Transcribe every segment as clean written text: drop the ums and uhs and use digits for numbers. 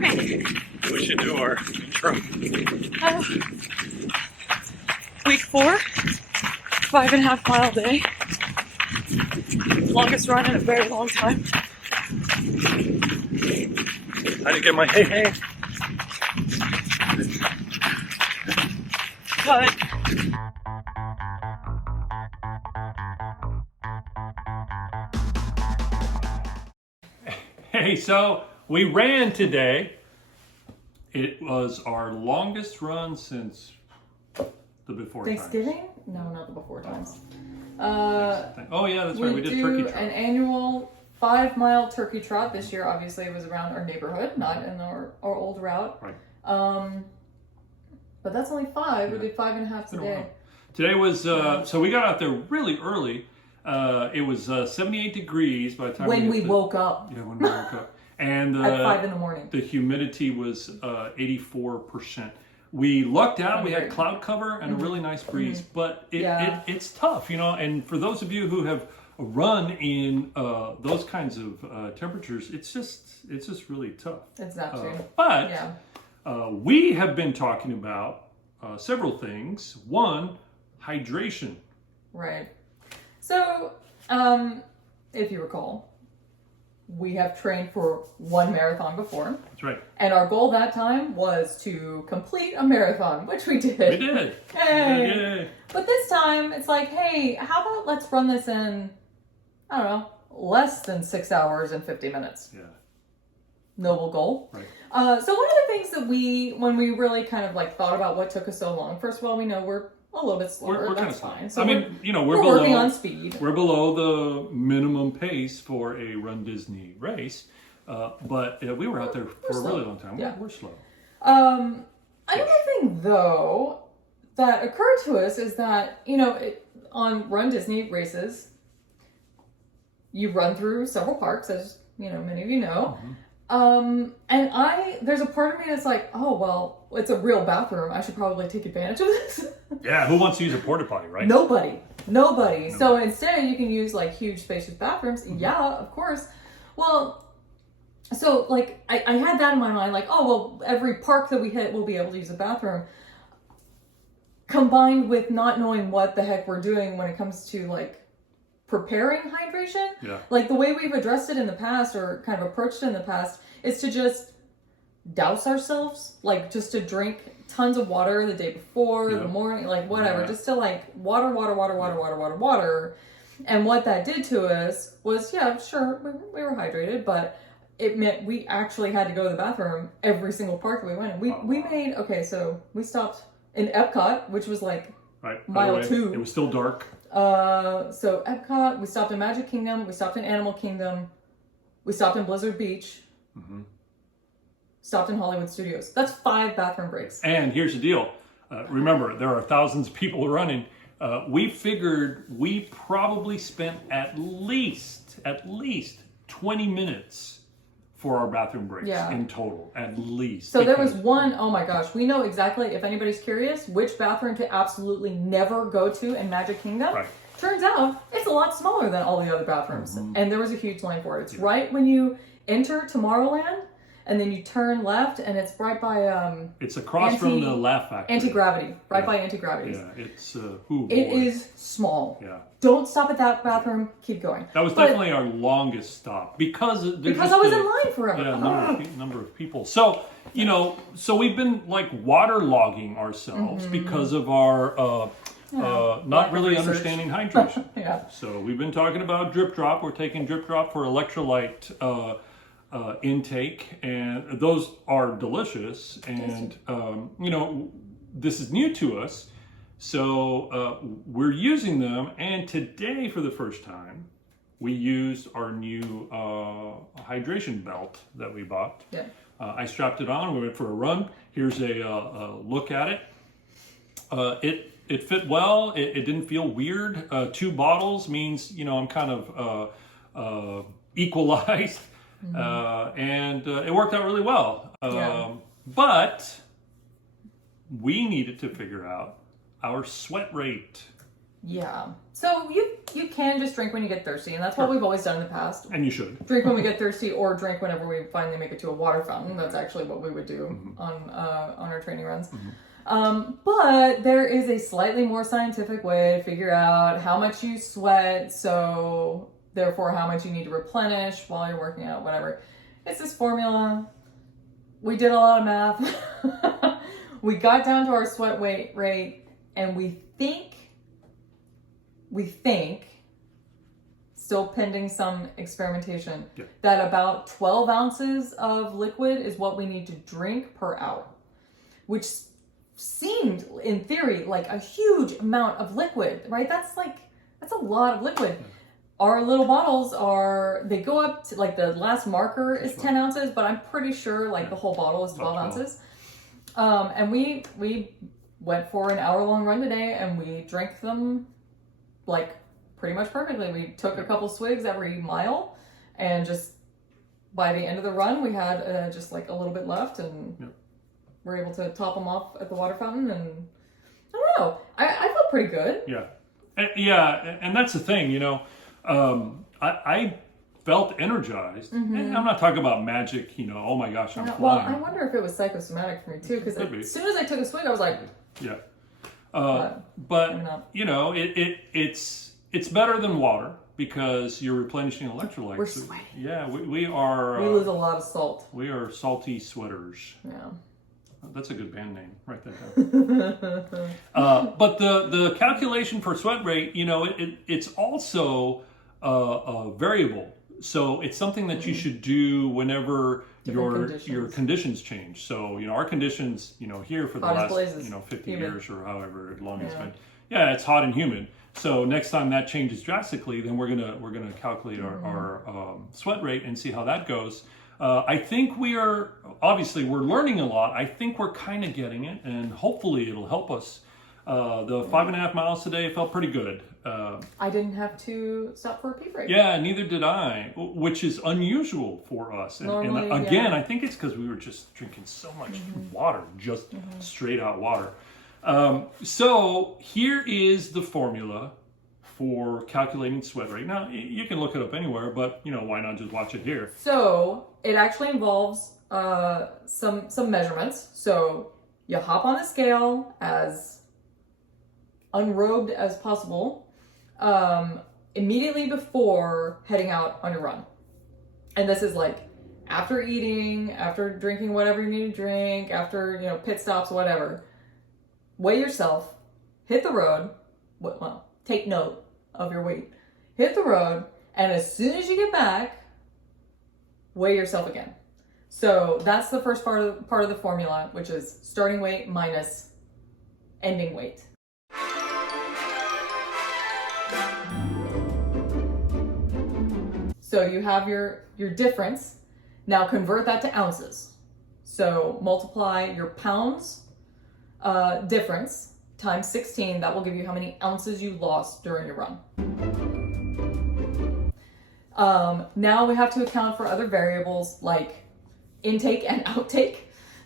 morning. We should do our intro. Week 4, 5.5 mile day. Longest run in a very long time. I didn't get my hey. But Hey, so we ran today. It was our longest run since the before Thanksgiving? times. No, not the before times. Oh yeah, that's right. We did turkey trot. An annual 5-mile turkey trot. This year, obviously, it was around our neighborhood, not in our old route. Right. But that's only 5. We did 5.5 today. Today was so we got out there really early. It was 78 degrees by the time we woke up. Yeah, when we woke up. And at 5 in the morning. The humidity was 84%. We lucked out. We had cloud cover and a really nice breeze, but it's tough, And for those of you who have run in those kinds of temperatures, it's just really tough. It's not true. But we have been talking about several things. One, hydration. Right. So, if you recall, we have trained for 1 marathon before. That's right. And our goal that time was to complete a marathon, which we did. We did. Hey. Yay. But this time, it's like, hey, how about let's run this in, I don't know, less than 6 hours and 50 minutes. Yeah. Noble goal. Right. So one of the things that when we really kind of like thought about what took us so long, first of all, we know we're a little bit slower. We're kind of fine. slow. So we're below, working on speed. We're below the minimum pace for a RunDisney race, but we were out there for a really long time. Yeah. We're slow. Another thing, though, that occurred to us is that, on RunDisney races, you run through several parks, as many of you know. Mm-hmm. And there's a part of me that's like, oh, well, it's a real bathroom. I should probably take advantage of this. Yeah, who wants to use a porta potty, right? Nobody. So instead, you can use like huge spacious bathrooms. Mm-hmm. Yeah, of course. Well, so like I had that in my mind, like, oh, well, every park that we hit, we'll be able to use a bathroom. Combined with not knowing what the heck we're doing when it comes to like preparing hydration. Yeah. Like the way we've addressed it in the past or kind of approached it in the past is to just douse ourselves, like just to drink tons of water the day before, the morning, like whatever, just to like water. And what that did to us was, yeah, sure, we were hydrated, but it meant we actually had to go to the bathroom every single park that we went in. So we stopped in Epcot, which was like mile 2. It was still dark. So Epcot, we stopped in Magic Kingdom, we stopped in Animal Kingdom, we stopped in Blizzard Beach, stopped in Hollywood Studios. That's 5 bathroom breaks. And here's the deal. Remember, there are thousands of people running. We figured we probably spent at least 20 minutes for our bathroom breaks in total, at least. So there was one, oh my gosh, we know exactly, if anybody's curious, which bathroom to absolutely never go to in Magic Kingdom. Right. Turns out, it's a lot smaller than all the other bathrooms. Mm-hmm. And there was a huge line for it. It's right when you enter Tomorrowland, and then you turn left, and it's right by... it's across from the Laugh Factory. Anti-Gravity, by Anti-Gravity. Yeah, it's... It is small. Yeah. Don't stop at that bathroom. Keep going. That was definitely our longest stop because I was in line forever. Yeah, number of people. So so we've been like waterlogging ourselves because of our not really understanding hydration. Yeah. So we've been talking about drip drop. We're taking drip drop for electrolyte intake, and those are delicious. And this is new to us. So we're using them, and today for the first time, we used our new hydration belt that we bought. Yeah. I strapped it on, we went for a run. Here's a look at it. It fit well, it didn't feel weird. 2 bottles means, I'm kind of equalized, and it worked out really well. But we needed to figure out our sweat rate. Yeah. So you can just drink when you get thirsty, and that's what we've always done in the past. And you should. Drink when we get thirsty, or drink whenever we finally make it to a water fountain. That's actually what we would do on our training runs. But there is a slightly more scientific way to figure out how much you sweat, so therefore how much you need to replenish while you're working out, whatever. It's this formula. We did a lot of math. We got down to our sweat weight rate, and we think, still pending some experimentation, that about 12 ounces of liquid is what we need to drink per hour, which seemed, in theory, like a huge amount of liquid, right? That's a lot of liquid. Our little bottles they go up to, like, the last marker is 10 ounces, but I'm pretty sure like the whole bottle is 12 ounces. And we went for an hour-long run today, and we drank them like pretty much perfectly. We took a couple swigs every mile, and just by the end of the run, we had just like a little bit left, and we're able to top them off at the water fountain. And I don't know, I felt pretty good. And that's the thing, you know. I felt energized, and I'm not talking about magic, you know. Oh my gosh, I'm flying. Well, I wonder if it was psychosomatic for me too, because as soon as I took a swig, I was like, but you know, it's better than water because you're replenishing electrolytes. We're sweating. Yeah, we are. We lose a lot of salt. We are salty sweaters. Yeah. That's a good band name. Write that down. But the calculation for sweat rate, you know, it's also a variable. So it's something that you should do whenever your conditions change. So, you know, our conditions, you know, here for the last 50 years or however long it's been. Yeah, it's hot and humid. So next time that changes drastically, then we're gonna calculate our sweat rate and see how that goes. I think we're learning a lot. I think we're kind of getting it, and hopefully it'll help us. The 5.5 miles today felt pretty good. I didn't have to stop for a pee break. Yeah, neither did I, which is unusual for us. And again, I think it's because we were just drinking so much water, just straight out water. So here is the formula for calculating sweat rate. Now, you can look it up anywhere, but, you know, why not just watch it here? So it actually involves some measurements. So you hop on the scale as unrobed as possible immediately before heading out on your run. And this is like after eating, after drinking whatever you need to drink, after, you know, pit stops, whatever. Weigh yourself, hit the road, well, take note of your weight. Hit the road, and as soon as you get back, weigh yourself again. So that's the first part of the formula, which is starting weight minus ending weight. So you have your difference. Now convert that to ounces. So multiply your pounds difference times 16. That will give you how many ounces you lost during your run. Now we have to account for other variables like intake and outtake.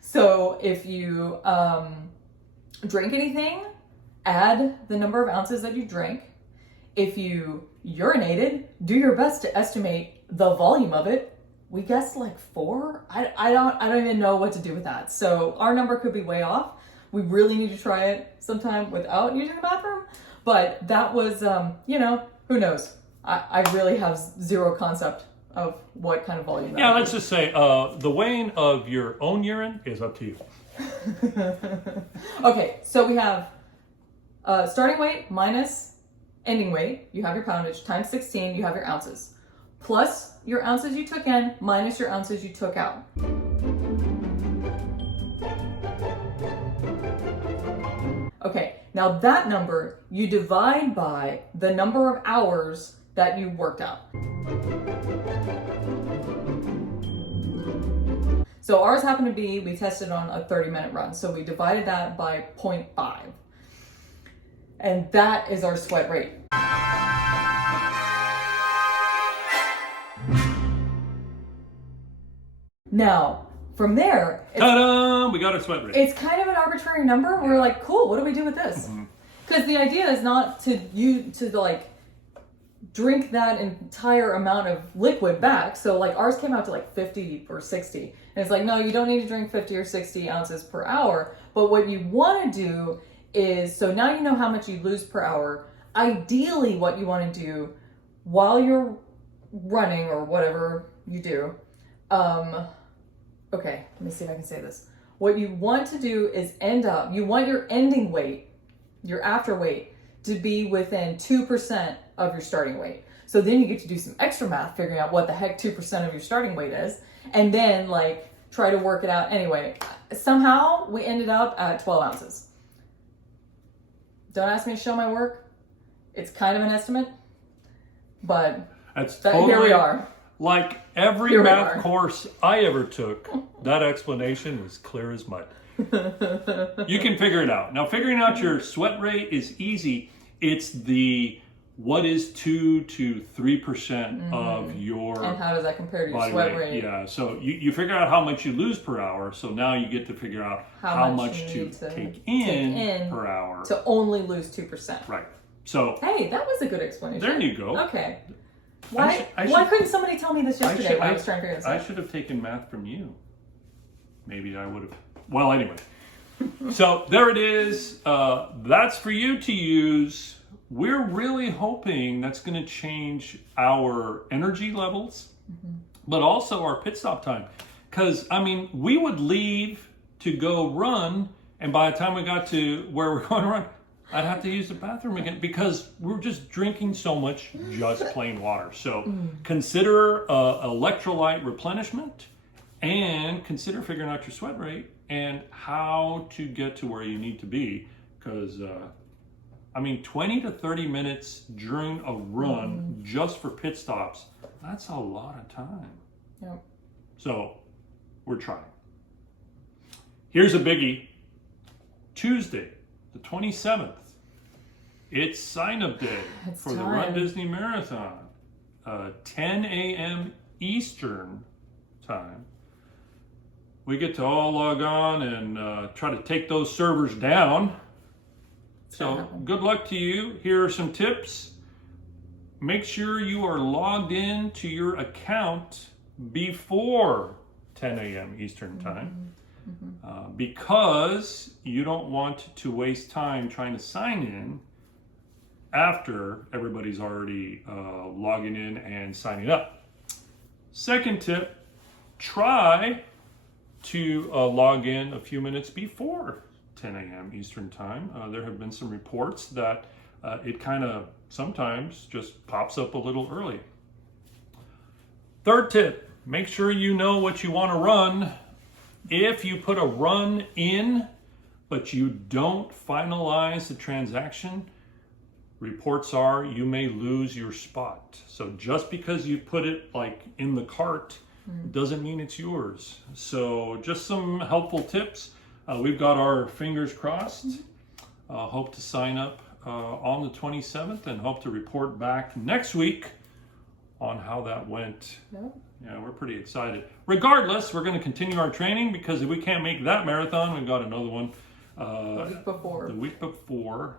So if you drink anything, add the number of ounces that you drank. If you urinated, do your best to estimate the volume of it. We guessed like 4. I don't even know what to do with that. So our number could be way off. We really need to try it sometime without using the bathroom. But that was, you know, who knows? I really have zero concept of what kind of volume that let's just say the weighing of your own urine is up to you. Okay, so we have starting weight minus ending weight. You have your poundage times 16. You have your ounces. Plus your ounces you took in minus your ounces you took out. Okay, now that number you divide by the number of hours that you worked out. So ours happened to be, we tested on a 30-minute run, so we divided that by 0.5. And that is our sweat rate. Now, from there, ta-da! We got our sweat rate. It's kind of an arbitrary number. We're like, cool, what do we do with this? Because the idea is not to like drink that entire amount of liquid back. So like ours came out to like 50 or 60. And it's like, no, you don't need to drink 50 or 60 ounces per hour. But what you want to do is, so now you know how much you lose per hour. Ideally, what you want to do while you're running or whatever you do, okay, let me see if I can say this. What you want to do is you want your ending weight, your after weight, to be within 2% of your starting weight. So then you get to do some extra math, figuring out what the heck 2% of your starting weight is, and then like try to work it out. Anyway, somehow we ended up at 12 ounces. Don't ask me to show my work. It's kind of an estimate, but here we are. Like every math course I ever took, that explanation was clear as mud. You can figure it out. Now, figuring out your sweat rate is easy. It's what is 2 to 3% of your and how does that compare to your body sweat weight? rate? Yeah, so you figure out how much you lose per hour. So now you get to figure out how much to take in per hour to only lose 2%. Right. So hey, that was a good explanation. There you go. Okay. Why couldn't somebody tell me this yesterday when I was trying to figure this out? I should have taken math from you. Maybe I would have. Well, anyway. So there it is. That's for you to use. We're really hoping that's going to change our energy levels, but also our pit stop time. Because, I mean, we would leave to go run, and by the time we got to where we're going to run, I'd have to use the bathroom again because we're just drinking so much just plain water. So consider electrolyte replenishment and consider figuring out your sweat rate and how to get to where you need to be. Because, 20 to 30 minutes during a run just for pit stops, that's a lot of time. Yep. So we're trying. Here's a biggie. Tuesday, the 27th, it's sign-up day for the RunDisney Marathon. 10 a.m. Eastern time. We get to all log on and try to take those servers down. So good luck to you. Here are some tips. Make sure you are logged in to your account before 10 a.m. Eastern time. Because you don't want to waste time trying to sign in after everybody's already logging in and signing up. Second tip, try to log in a few minutes before 10 a.m. Eastern time. There have been some reports that it kind of sometimes just pops up a little early. Third tip, make sure you know what you want to run. If you put a run in, but you don't finalize the transaction, reports are you may lose your spot. So just because you put it like in the cart doesn't mean it's yours. So just some helpful tips. We've got our fingers crossed. Hope to sign up on the 27th and hope to report back next week on how that went. Yep. Yeah, we're pretty excited. Regardless, we're going to continue our training because if we can't make that marathon, we've got another one. The week before.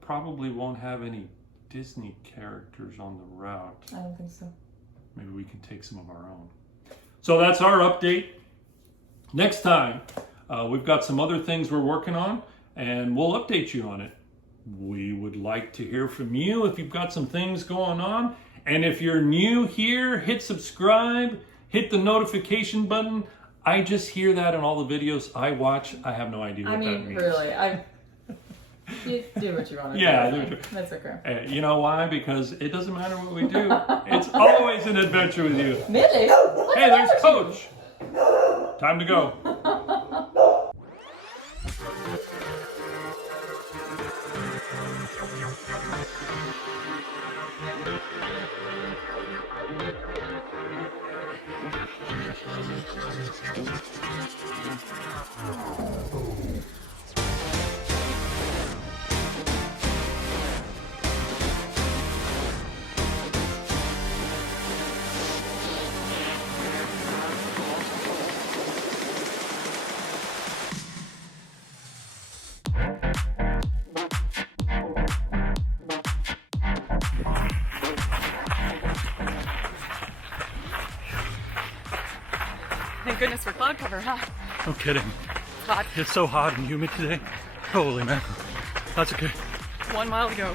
Probably won't have any Disney characters on the route. I don't think so. Maybe we can take some of our own. So that's our update. Next time, we've got some other things we're working on, and we'll update you on it. We would like to hear from you if you've got some things going on. And if you're new here, hit subscribe, hit the notification button. I just hear that in all the videos I watch. I have no idea what that means. Really, you do what you want to do. Yeah, that's okay. You know why? Because it doesn't matter what we do. It's always an adventure with you. Millie? Hey, there's Coach. Time to go. Thank goodness for cloud cover, huh? No kidding. Hot. It's so hot and humid today. Holy man. That's okay. 1 mile to go.